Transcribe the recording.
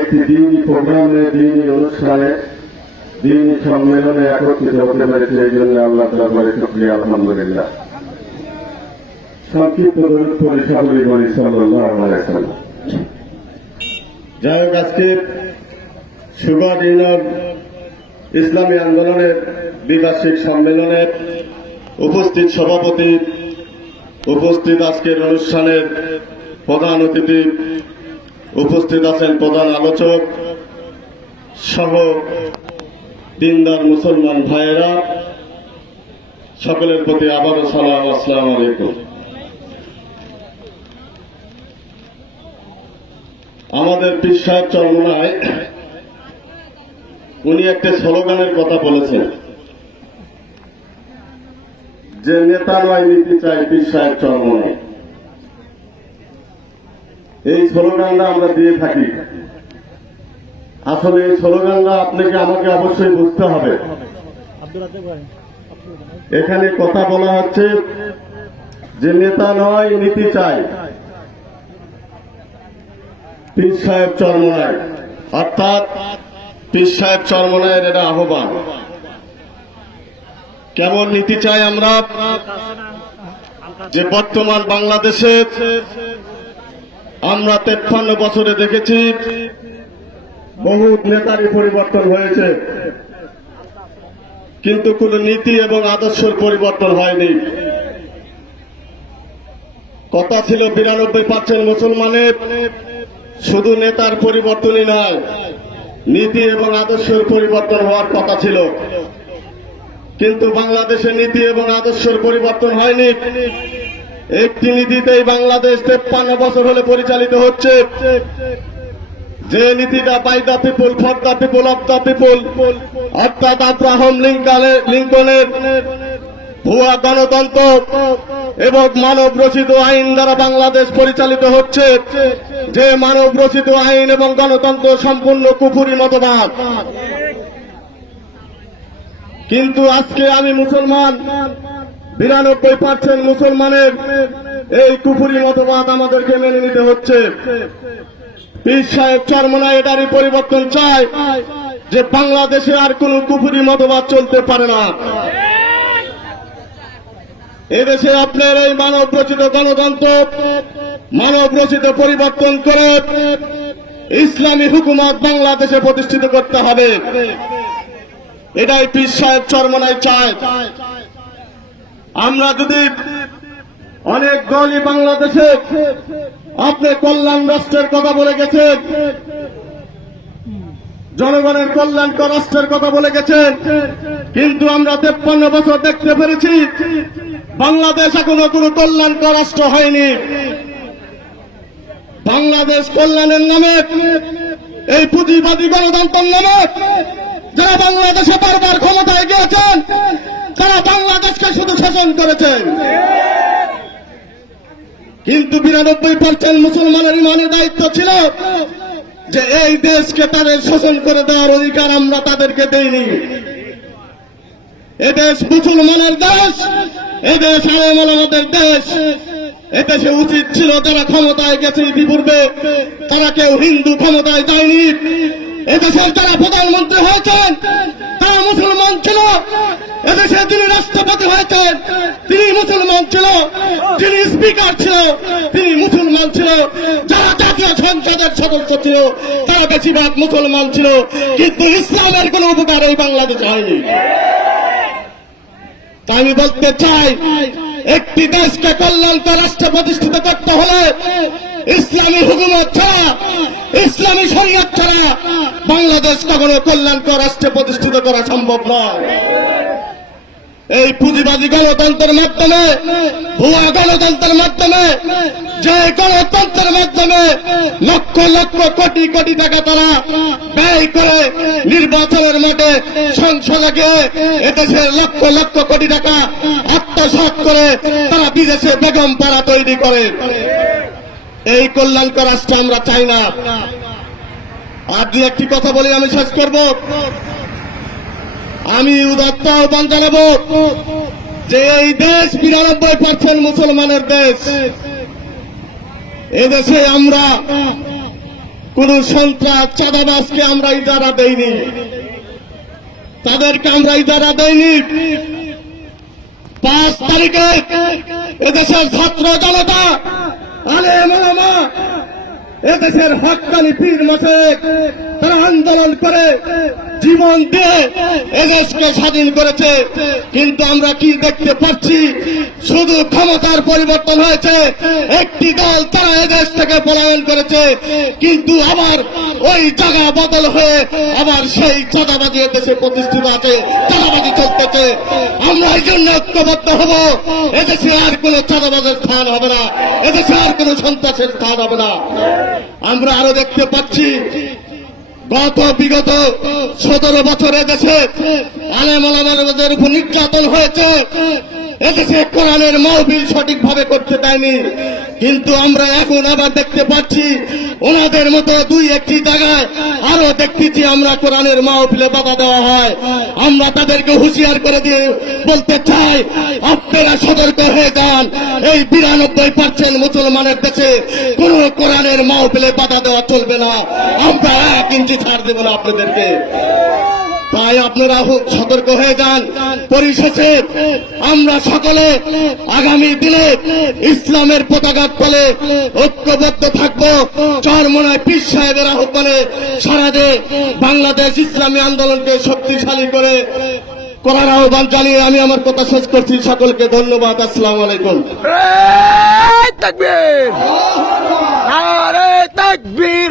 একটি দিনই প্রোগ্রামে দিনই অনুষ্ঠানে দিনই সম্মেলনে একত্রিত হতে পেরেছে, এই জন্য আল্লাহ দরবারে শুক্রিয়া, আলহামদুলিল্লাহ। সংক্ষিপ্ত আলাইসাল্লাম যাই হোক, আজকে সুগার ইউনিয়ন ইসলামী আন্দোলনের দ্বিবার্ষিক সম্মেলনে উপস্থিত সভাপতি, উপস্থিত আজকের অনুষ্ঠানের প্রধান অতিথি উপস্থিত আছেন প্রধান আলোচক সহ দিনদার মুসলমান ভাইয়েরা, সকলের প্রতি আবারও সালাম, আসসালাম আলাইকুম। আমাদের পীর সাহেব উনি একটা স্লোগানের কথা বলেছেন। যে নেতা নয়, নীতি চাই পীর সাহেব এই স্লোগানটা আমরা দিয়ে থাকি। আসলে এই স্লোগানটা আপনাকে, আমাকে অবশ্যই বুঝতে হবে। এখানে কথা বলা হচ্ছে যে নেতা নয়, নীতি চাই। পীর সাহেব চরমনায়, অর্থাৎ পীর সাহেব চরমনায়ের এটা আহ্বান। কেমন নীতি চাই আমরা? যে বর্তমান বাংলাদেশে আমরা তেপ্পান্ন বছরে দেখেছি বহু নেতারই পরিবর্তন হয়েছে। কিন্তু কোন নীতি এবং আদর্শের পরিবর্তন হয়নি। কথা ছিল বিরানব্বই পার্সেন্ট মুসলমানের, শুধু নেতার পরিবর্তনই নয়, নীতি এবং আদর্শের পরিবর্তন হওয়ার কথা ছিল। কিন্তু বাংলাদেশে নীতি এবং আদর্শের পরিবর্তন হয়নি। একটি নীতিতেই বাংলাদেশ তেপ্পান্ন বছর হলে পরিচালিত হচ্ছে। যে নীতিটা by the people, for the people, of the people, অর্থাৎ আব্রাহম লিঙ্কনের লিঙ্কনের ভুয়া গণতন্ত্র এবং মানব রচিত আইন দ্বারা বাংলাদেশ পরিচালিত হচ্ছে। যে মানব রচিত আইন এবং গণতন্ত্র সম্পূর্ণ কুফুরি মতবাদ। কিন্তু আজকে আমি মুসলমান বিরানব্বই পার্সেন্ট মুসলমানের এই কুফুরি মতবাদ আমাদেরকে মেনে নিতে হচ্ছে। পীর সাহেব চরমনা এটারই পরিবর্তন চায় যে বাংলাদেশে আর কোন কুফুরি মতবাদ চলতে পারে না। এদেশে আপনার এই মানব রচিত গণতন্ত্র মানব রচিত পরিবর্তন করে ইসলামী হুকুমত বাংলাদেশে প্রতিষ্ঠিত করতে হবে। এটাই পীর সাহেব চরমনায় চায়। আমরা যদি অনেক দলই বাংলাদেশে আপনি কল্যাণ রাষ্ট্রের কথা বলে গেছেন, জনগণের কল্যাণকর রাষ্ট্রের কথা বলে গেছেন, কিন্তু আমরা তেপ্পান্ন বছর দেখতে পেরেছি বাংলাদেশ এখনও কোনো কল্যাণকর রাষ্ট্র হয়নি। বাংলাদেশ কল্যাণের নামে, এই পুঁজিবাদী গণতন্ত্রের নামে যারা বাংলাদেশে বারবার ক্ষমতায় গিয়েছেন তারা বাংলাদেশকে শুধু শাসন করেছেন কিন্তু বিরানব্বই পার্সেন্ট মুসলমানের ইমানের দায়িত্ব ছিল যে এই দেশকে তাদের শোষণ করে দেওয়ার অধিকার আমরা তাদেরকে দেইনি। এদেশ মুসলমানের দেশ এদেশ আলমাদের দেশ। এদেশে উচিত ছিল তারা ক্ষমতায় গেছে ইতিপূর্বে, তারা কেউ হিন্দু ক্ষমতায় যায়নি। এদেশের যারা প্রধানমন্ত্রী হয়েছেন তারা যিনি রাষ্ট্রপতি হয়েছেন। তিনি মুসলমান ছিল যিনি স্পিকার ছিল, তিনি মুসলমান ছিল। যারা জাতীয় সংসদের সদস্য ছিল, তারা বেশিরভাগ মুসলমান ছিল। কিন্তু ইসলামের কোন উপকার এই বাংলাদেশে হয়নি। তাই আমি বলতে চাই, একটি দেশকে কল্যাণকর রাষ্ট্র প্রতিষ্ঠিত করতে হলে ইসলামী হুকুমত ছাড়া, ইসলামী শরীয়ত ছাড়া বাংলাদেশ কখনো কল্যাণকর রাষ্ট্রে প্রতিষ্ঠিত করা সম্ভব নয়। এই পুঁজিবাদী গণতন্ত্রের মাধ্যমে, ভুয়া গণতন্ত্রের মাধ্যমে যে গণতন্ত্রের মাধ্যমে লক্ষ লক্ষ কোটি কোটি টাকা তারা ব্যয় করে নির্বাচনের মাঠে সংসদে গিয়ে এদেশের লক্ষ লক্ষ কোটি টাকা আত্মসাত করে তারা বিদেশে বেগম পাড়া তৈরি করে। এই কল্যাণকর রাষ্ট্র আমরা চাই না। আর দু একটি কথা বলে, আমি শেষ করব। আমি উদাত্ত আহ্বান জানাব যে এই দেশ বিরানব্বই পার্সেন্ট মুসলমানের দেশ। এদেশে আমরা কোন সন্ত্রাস, চাঁদাবাজকে আমরা ইজারা দেইনি। তাদেরকে আমরা ইজারা দেইনি। পাঁচ তারিখে এদেশের ছাত্র জনতা আলে মামা এদেশের হকানি পীর মাসে তারা আন্দোলন করে, জীবন দিয়ে এদেশকে স্বাধীন করেছে। কিন্তু আমরা কি দেখতে পাচ্ছি? শুধু ক্ষমতার পরিবর্তন হয়েছে, একটি দল তারা এদেশ থেকে পলায়ন করেছে। কিন্তু আবার ওই জায়গা বদল হয়ে আবার সেই চাঁদাবাজি দেশে প্রতিষ্ঠিত আছে, চাঁদাবাজি চলতেছে। আমরা এই জন্য ঐক্যবদ্ধ হব। এদেশে আর কোনো চাঁদাবাজের স্থান হবে না। এদেশে আর কোনো সন্ত্রাসের স্থান হবে না। আমরা আরও দেখতে পাচ্ছি গত বিগত সতেরো বছরে দেশে আলেম আলামের উপর নির্যাতন হয়েছে। এদেশে কোরআনের মহবিল সঠিকভাবে করতে দেয়নি। কিন্তু আমরা এখন আবার দেখতে পাচ্ছি, ওনাদের মতো দুই একটি জায়গায় আরও দেখতেছি আমরা কোরআনের মাহফিলে বাধা দেওয়া হয়। আমরা তাদেরকে হুঁশিয়ার করে দিয়ে বলতে চাই, আপনারা সতর্ক হয়ে যান। এই বিরানব্বই পার্সেন্ট মুসলমানের দেশে কোন কোরআনের মাহফিলে বাধা দেওয়া চলবে না। আমরা এক ইঞ্চি ছাড় দেব না আপনাদেরকে। তাই আপনারা সতর্ক হয়ে যান। পরিশেষে আমরা সকলে আগামী দিনে ইসলামের পতাকা তলে ঐক্যবদ্ধ থাকব। চরমনায় পীর সাহেবের আহ্বানে সারা দে বাংলাদেশ ইসলামী আন্দোলনকে শক্তিশালী করে করার আহ্বান জানিয়ে আমি আমার কথা শেষ করছি। সকলকে ধন্যবাদ। আসসালাম আলাইকুম। তাকবীর।